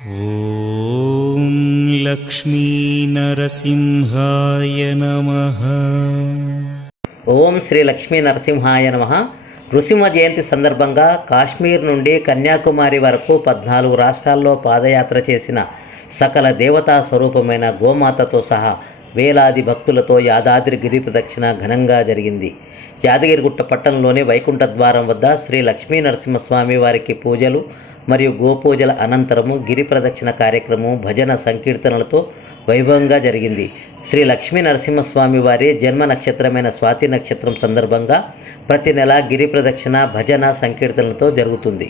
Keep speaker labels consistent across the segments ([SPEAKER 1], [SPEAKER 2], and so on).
[SPEAKER 1] ॐ लक्ष्मीनरसिंहाय नमः
[SPEAKER 2] ఓం శ్రీ లక్ష్మీ నరసింహాయ నమ నృసింహ జయంతి సందర్భంగా కాశ్మీర్ నుండి కన్యాకుమారి వరకు పద్నాలుగు రాష్ట్రాల్లో పాదయాత్ర చేసిన సకల దేవతా స్వరూపమైన గోమాతతో సహా వేలాది భక్తులతో యాదాద్రి గిరి ప్రదక్షిణ ఘనంగా జరిగింది యాదగిరిగుట్ట పట్టణంలోని వైకుంఠ ద్వారం వద్ద శ్రీ లక్ష్మీ నరసింహస్వామి వారికి పూజలు మరియు గోపూజల అనంతరము గిరి ప్రదక్షిణ కార్యక్రమం భజన సంకీర్తనలతో వైభవంగా జరిగింది. శ్రీ లక్ష్మీ నరసింహస్వామి వారి జన్మ నక్షత్రమైన స్వాతి నక్షత్రం సందర్భంగా ప్రతి నెల గిరి ప్రదక్షిణ భజన సంకీర్తనలతో జరుగుతుంది.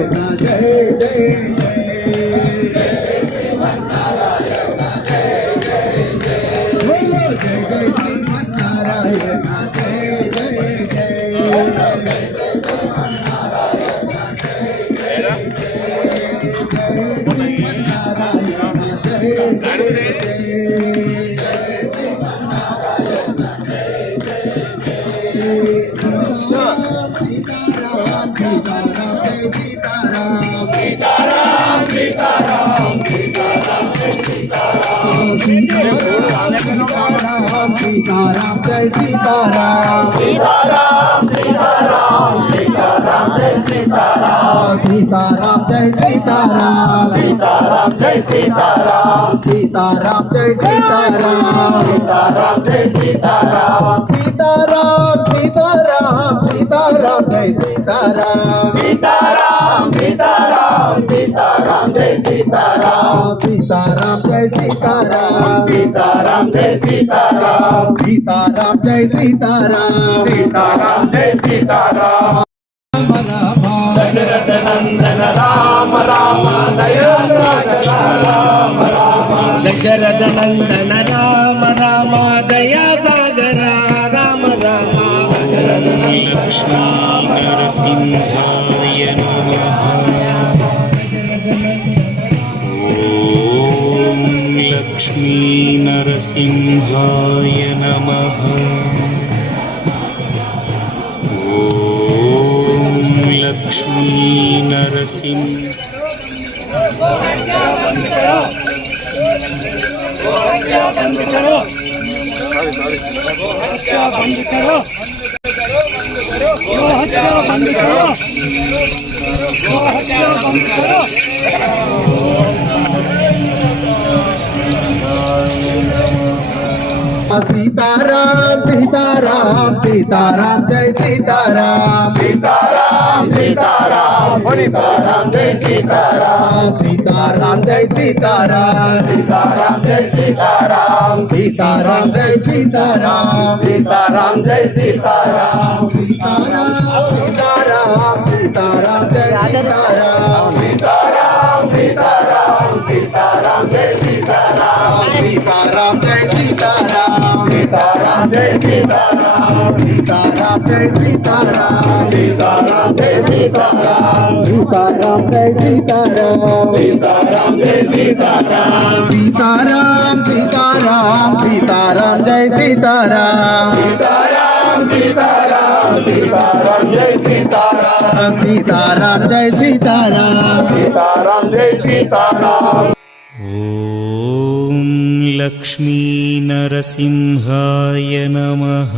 [SPEAKER 3] जय सीताराम जय सीताराम सीताराम सीताराम सीताराम जय सीताराम सीताराम जय सीताराम सीताराम जय सीताराम सीताराम जय सीताराम सीताराम जय सीताराम सीताराम सीताराम सीताराम जय सीताराम सीताराम सीताराम सीताराम जय सीताराम सीताराम जय सीताराम सीताराम जय सीताराम सीताराम जय सीताराम सीताराम जय सीताराम राम राम दशरथ नंदन राम राम दशरथ नंदन राम राम दया सागर राम राम
[SPEAKER 1] श्री नरसिंहाय नमः। ओम
[SPEAKER 3] लक्ष्मी नरसिंह बंद करो सीताराम सीताराम सीताराम जय सीताराम। सीताराम सीताराम सीताराम जय सीताराम। सीताराम जय सीताराम। सीताराम जय सीताराम। सीताराम जय सीताराम। सीताराम जय सीताराम। सीताराम सीताराम सीताराम जय Sitaram. Sitaram, Jai Sitaram, Sitaram, Jai Sitaram, Sitaram, Jai Sitaram, Sitaram, Jai Sitaram, Sitaram, Sitaram, Sitaram, Jai Sitaram, Sitaram, Sitaram, Sitaram, Jai
[SPEAKER 1] Jai लक्ष्मीनरसिंहाय नमः